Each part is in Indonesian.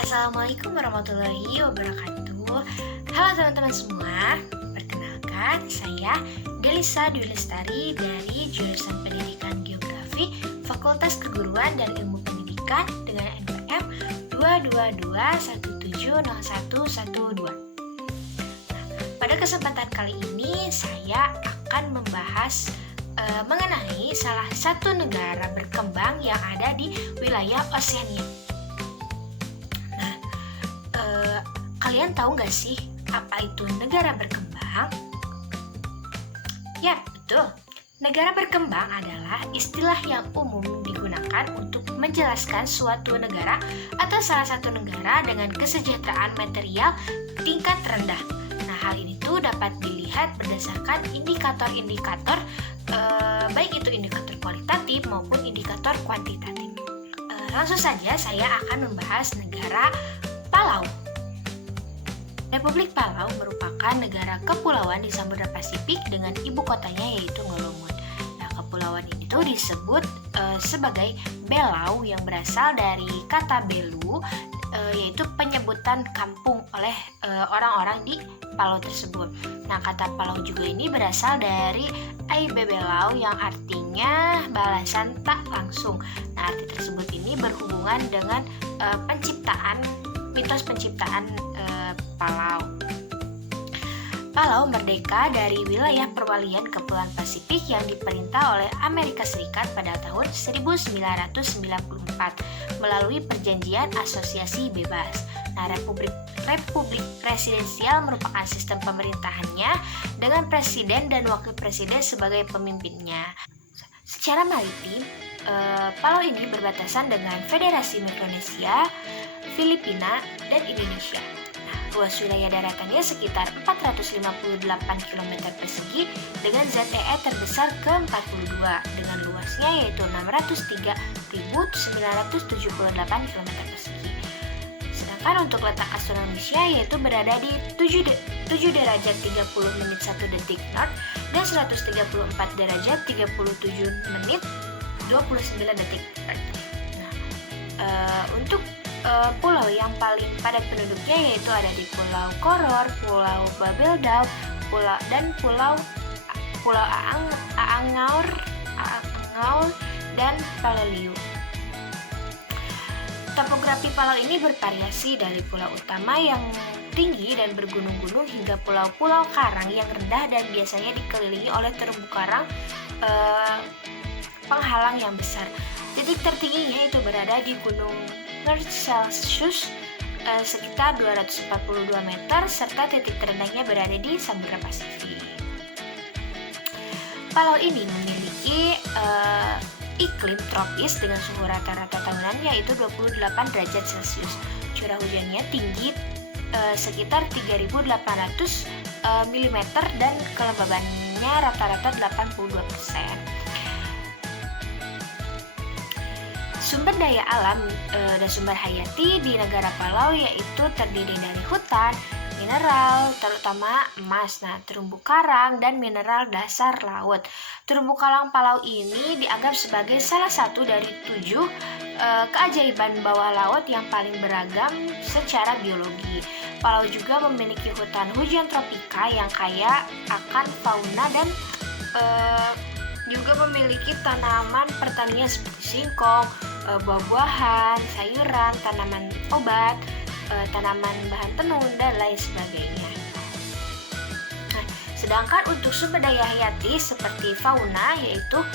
Assalamualaikum warahmatullahi wabarakatuh. Halo teman-teman semua, perkenalkan saya Delisa Dwi Lestari dari jurusan Pendidikan Geografi Fakultas Keguruan dan Ilmu Pendidikan dengan NPM 222170112. Pada kesempatan kali ini saya akan membahas mengenai salah satu negara berkembang yang ada di wilayah Oseania. Kalian tahu nggak sih apa itu negara berkembang? Ya, betul. Negara berkembang adalah istilah yang umum digunakan untuk menjelaskan suatu negara atau salah satu negara dengan kesejahteraan material tingkat rendah. Nah, hal ini tuh dapat dilihat berdasarkan indikator-indikator, baik itu indikator kualitatif maupun indikator kuantitatif. Langsung saja saya akan membahas negara Palau. Republik Palau merupakan negara kepulauan di Samudra Pasifik dengan ibu kotanya yaitu Ngolomot. Nah, kepulauan ini tuh disebut sebagai Belau yang berasal dari kata Belu, yaitu penyebutan kampung oleh orang-orang di Palau tersebut. Nah, kata Palau juga ini berasal dari Ai Bebelau yang artinya balasan tak langsung. Nah, arti tersebut ini berhubungan dengan mitos penciptaan Palau. Palau merdeka dari wilayah perwalian Kepulauan Pasifik yang diperintah oleh Amerika Serikat pada tahun 1994 melalui Perjanjian Asosiasi Bebas. Nah, Republik presidensial merupakan sistem pemerintahannya dengan presiden dan wakil presiden sebagai pemimpinnya. Secara maritim, Palau ini berbatasan dengan Federasi Mikronesia, Filipina, dan Indonesia. Luas wilayah daratannya sekitar 458 km persegi dengan ZEE terbesar ke-42 dengan luasnya yaitu 603.978 km persegi. Sedangkan untuk letak astronomisnya yaitu berada di 7 derajat 30 menit 1 detik North dan 134 derajat 37 menit 29 detik Earth. Nah, untuk pulau yang paling padat penduduknya yaitu ada di Pulau Koror, Pulau Babeldau, Pulau Aangaur dan Paleliu. Topografi Palau ini bervariasi dari pulau utama yang tinggi dan bergunung-gunung hingga pulau-pulau karang yang rendah dan biasanya dikelilingi oleh terumbu karang penghalang yang besar. Titik tertingginya itu berada di Gunung Celsius sekitar 242 meter serta titik terendahnya berada di Samudra Pasifik. Palau ini memiliki iklim tropis dengan suhu rata-rata tahunan yaitu 28 derajat Celcius. Curah hujannya tinggi sekitar 3.800 mm dan kelembabannya rata-rata 82%. Sumber daya alam dan sumber hayati di negara Palau yaitu terdiri dari hutan, mineral, terutama emas, terumbu karang, dan mineral dasar laut. Terumbu karang Palau ini dianggap sebagai salah satu dari 7 keajaiban bawah laut yang paling beragam secara biologi. Palau juga memiliki hutan hujan tropika yang kaya akan fauna dan juga memiliki tanaman pertanian seperti singkong, buah-buahan, sayuran, tanaman obat, tanaman bahan tenun, dan lain sebagainya. Nah, sedangkan untuk sumber daya hayati seperti fauna yaitu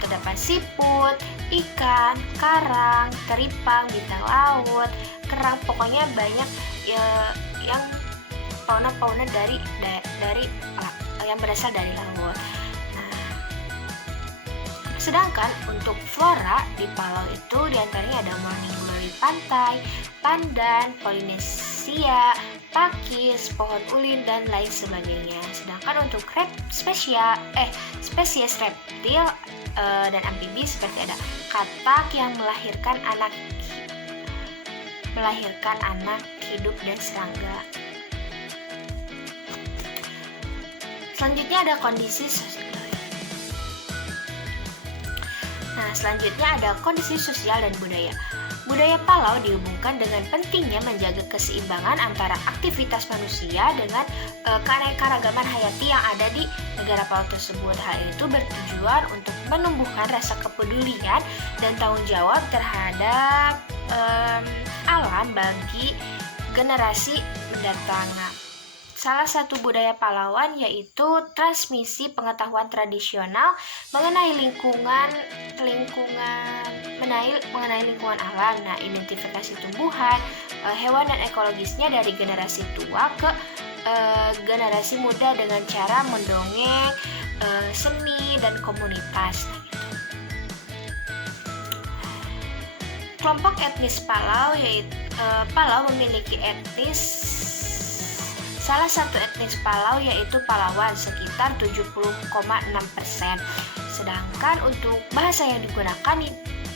terdapat siput, ikan, karang, teripang, bintang laut, kerang, pokoknya banyak yang fauna-fauna dari yang berasal dari laut. Sedangkan untuk flora di Palau itu diantaranya ada Morning Glory pantai, pandan, Polinesia, pakis, pohon ulin, dan lain sebagainya. Sedangkan untuk spesies reptil dan amfibi seperti ada katak yang melahirkan anak hidup dan serangga. Selanjutnya ada kondisi sosial dan budaya. Budaya Palau dihubungkan dengan pentingnya menjaga keseimbangan antara aktivitas manusia dengan keanekaragaman hayati yang ada di negara Palau tersebut. Hal itu bertujuan untuk menumbuhkan rasa kepedulian dan tanggung jawab terhadap alam bagi generasi mendatang. Salah satu budaya Palauan yaitu transmisi pengetahuan tradisional mengenai mengenai lingkungan alam. Nah, identifikasi tumbuhan, hewan dan ekologisnya dari generasi tua ke generasi muda dengan cara mendongeng, seni dan komunitas. Kelompok etnis Palau yaitu Palau memiliki salah satu etnis Palau yaitu Palauan sekitar 70,6%. Sedangkan untuk bahasa yang digunakan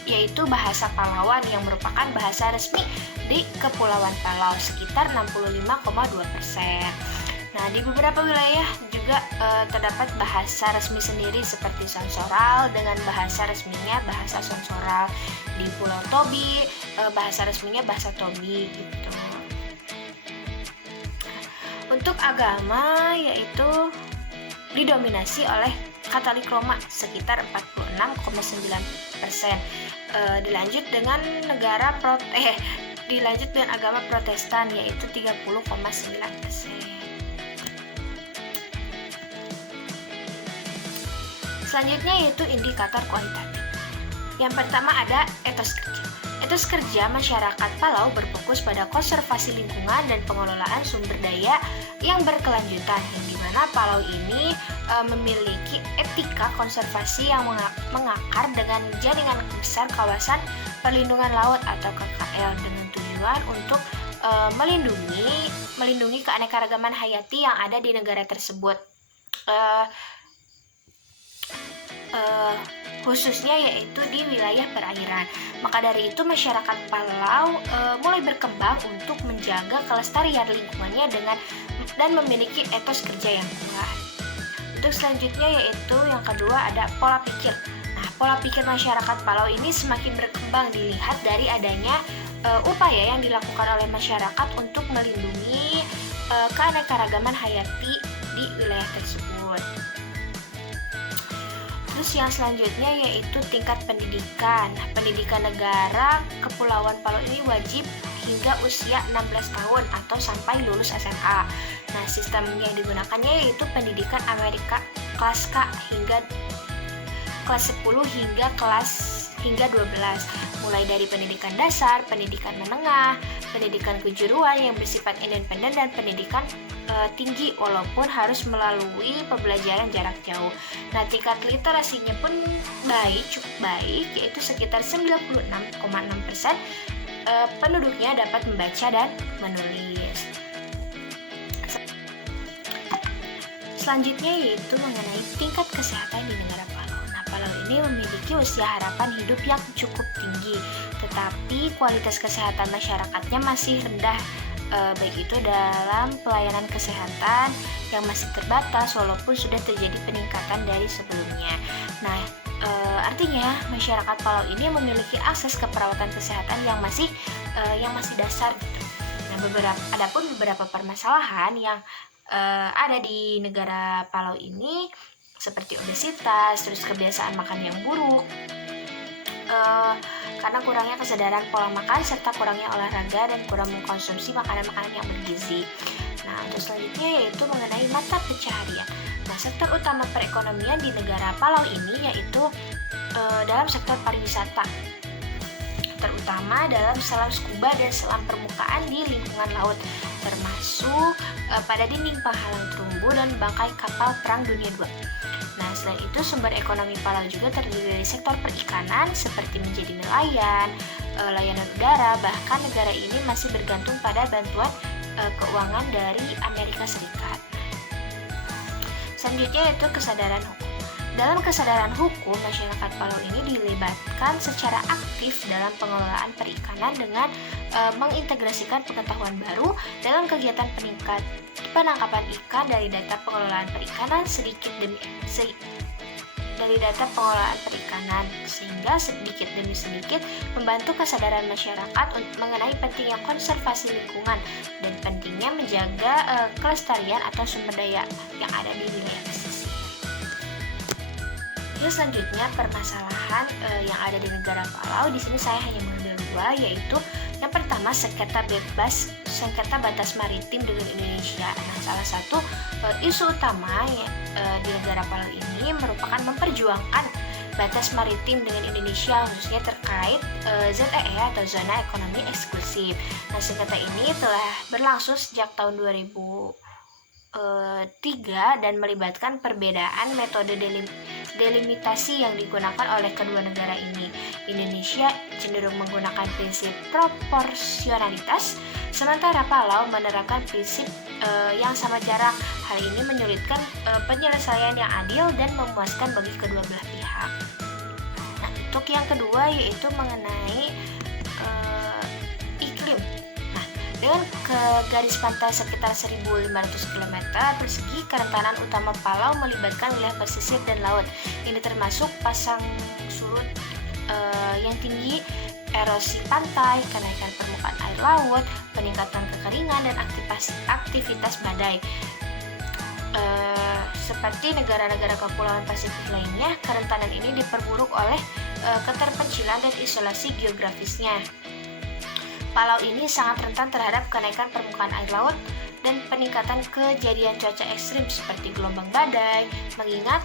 yaitu bahasa Palauan yang merupakan bahasa resmi di Kepulauan Palau sekitar 65,2%. Nah, di beberapa wilayah juga terdapat bahasa resmi sendiri seperti Sensoral dengan bahasa resminya bahasa Sensoral. Di Pulau Tobi bahasa resminya bahasa Tobi gitu. Untuk agama yaitu didominasi oleh Katolik Roma sekitar 46,9%. Dilanjut dengan agama Protestan yaitu 30,9%. Selanjutnya yaitu indikator kualitatif. Yang pertama ada etos kerja. Etos kerja masyarakat Palau berfokus pada konservasi lingkungan dan pengelolaan sumber daya yang berkelanjutan, yang dimana Palau ini memiliki etika konservasi yang mengakar dengan jaringan besar kawasan perlindungan laut atau KKL dengan tujuan untuk melindungi keanekaragaman hayati yang ada di negara tersebut. Khususnya yaitu di wilayah perairan. Maka dari itu masyarakat Palau mulai berkembang untuk menjaga kelestarian lingkungannya dan memiliki etos kerja yang kuat. Untuk selanjutnya yaitu yang kedua ada pola pikir. Nah, pola pikir masyarakat Palau ini semakin berkembang dilihat dari adanya upaya yang dilakukan oleh masyarakat untuk melindungi keanekaragaman hayati di wilayah tersebut. Terus yang selanjutnya yaitu tingkat pendidikan. Pendidikan negara Kepulauan Palau ini wajib hingga usia 16 tahun atau sampai lulus SMA. Nah, sistem yang digunakannya yaitu pendidikan Amerika kelas K hingga kelas 10 hingga 12. Mulai dari pendidikan dasar, pendidikan menengah, pendidikan kejuruan yang bersifat independen dan pendidikan tinggi walaupun harus melalui pembelajaran jarak jauh. Nah, tingkat literasinya pun cukup baik, yaitu sekitar 96,6% penduduknya dapat membaca dan menulis. Selanjutnya yaitu mengenai tingkat kesehatan di negara Palau. Nah, Palau ini memiliki usia harapan hidup yang cukup tinggi, tetapi kualitas kesehatan masyarakatnya masih rendah, baik itu dalam pelayanan kesehatan yang masih terbatas walaupun sudah terjadi peningkatan dari sebelumnya. Nah, artinya masyarakat Palau ini memiliki akses ke perawatan kesehatan yang masih dasar gitu. Nah, adapun beberapa permasalahan yang ada di negara Palau ini seperti obesitas, terus kebiasaan makan yang buruk, karena kurangnya kesadaran pola makan serta kurangnya olahraga dan kurang mengkonsumsi makanan-makanan yang bergizi. Nah, untuk selanjutnya yaitu mengenai mata pencaharian. Nah, sektor utama perekonomian di negara Palau ini yaitu dalam sektor pariwisata, terutama dalam selam scuba dan selam permukaan di lingkungan laut, termasuk pada dinding penghalang terumbu dan bangkai kapal Perang Dunia II. Nah, selain itu sumber ekonomi Palau juga terdiri dari sektor perikanan seperti menjadi nelayan, layanan udara, bahkan negara ini masih bergantung pada bantuan keuangan dari Amerika Serikat. Selanjutnya yaitu kesadaran hukum. Dalam kesadaran hukum, masyarakat Palau ini dilibatkan secara aktif dalam pengelolaan perikanan dengan mengintegrasikan pengetahuan baru dalam kegiatan penangkapan ikan dari data pengelolaan perikanan dari data pengelolaan perikanan, sehingga sedikit demi sedikit membantu kesadaran masyarakat mengenai pentingnya konservasi lingkungan dan pentingnya menjaga kelestarian atau sumber daya yang ada di wilayah pesisir. Yang selanjutnya permasalahan yang ada di negara Palau. Di sini saya hanya mengambil dua, yaitu yang pertama sengketa batas maritim dengan Indonesia. Nah, salah satu isu utama di negara Palau ini merupakan memperjuangkan batas maritim dengan Indonesia, khususnya terkait ZEE atau zona ekonomi eksklusif. Nah, sengketa ini telah berlangsung sejak tahun 2003 dan melibatkan perbedaan metode delimitasi yang digunakan oleh kedua negara ini. Indonesia cenderung menggunakan prinsip proporsionalitas, sementara Palau menerapkan prinsip yang sama jarak. Hal ini menyulitkan penyelesaian yang adil dan memuaskan bagi kedua belah pihak. Nah, untuk yang kedua yaitu mengenai iklim. Nah, dengan ke garis pantai sekitar 1.500 km persegi, kerentanan utama Palau melibatkan wilayah pesisir dan laut. Ini termasuk pasang surut yang tinggi, erosi pantai, kenaikan permukaan air laut, peningkatan kekeringan, dan aktivitas badai. Seperti negara-negara kepulauan Pasifik lainnya, kerentanan ini diperburuk oleh keterpencilan dan isolasi geografisnya. Palau ini sangat rentan terhadap kenaikan permukaan air laut dan peningkatan kejadian cuaca ekstrim seperti gelombang badai, mengingat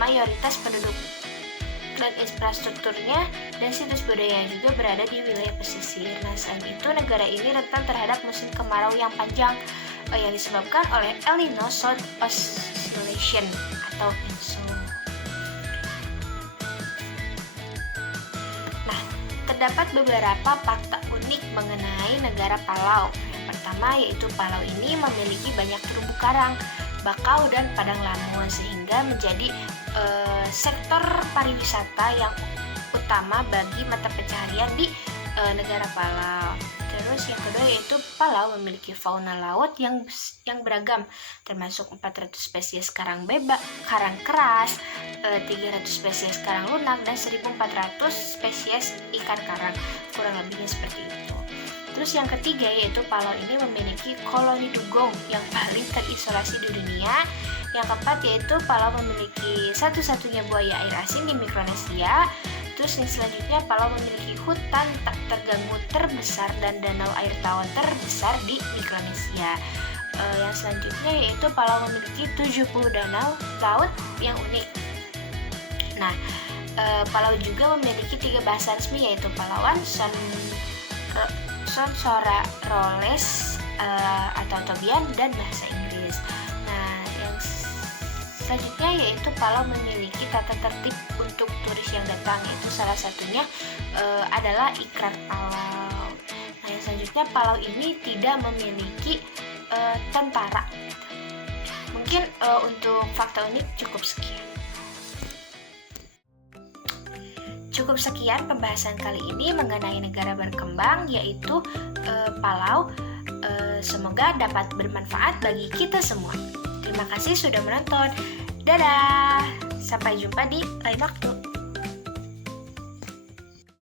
mayoritas penduduk dan infrastrukturnya dan situs budaya juga berada di wilayah pesisir. Nah, selain itu negara ini rentan terhadap musim kemarau yang panjang yang disebabkan oleh El Nino South Oscillation atau ENSO. Nah, terdapat beberapa fakta unik mengenai negara Palau. Yang pertama yaitu Palau ini memiliki banyak terumbu karang, bakau, dan padang lamun, sehingga menjadi sektor pariwisata yang utama bagi mata pencaharian di negara Palau. Terus yang kedua yaitu Palau memiliki fauna laut yang beragam, termasuk 400 spesies karang keras, 300 spesies karang lunak, dan 1.400 spesies ikan karang. Kurang lebihnya seperti itu. Terus yang ketiga yaitu Palau ini memiliki koloni dugong yang paling terisolasi di dunia. Yang keempat yaitu Palau memiliki satu-satunya buaya air asin di Mikronesia. Terus yang selanjutnya Palau memiliki hutan tak terganggu terbesar dan danau air tawar terbesar di Mikronesia. Yang selanjutnya yaitu Palau memiliki 70 danau laut yang unik. Nah, Palau juga memiliki 3 bahasa resmi yaitu Palauan, Sonsoraroles atau Tobian, dan bahasa Inggris. Nah, yang selanjutnya yaitu Palau memiliki tata tertib untuk turis yang datang, yaitu salah satunya adalah Ikrar Palau. Nah, yang selanjutnya Palau ini tidak memiliki tentara. Mungkin untuk fakta unik cukup sekian. Cukup sekian pembahasan kali ini mengenai negara berkembang yaitu Palau. Semoga dapat bermanfaat bagi kita semua. Terima kasih sudah menonton. Dadah. Sampai jumpa di lain waktu.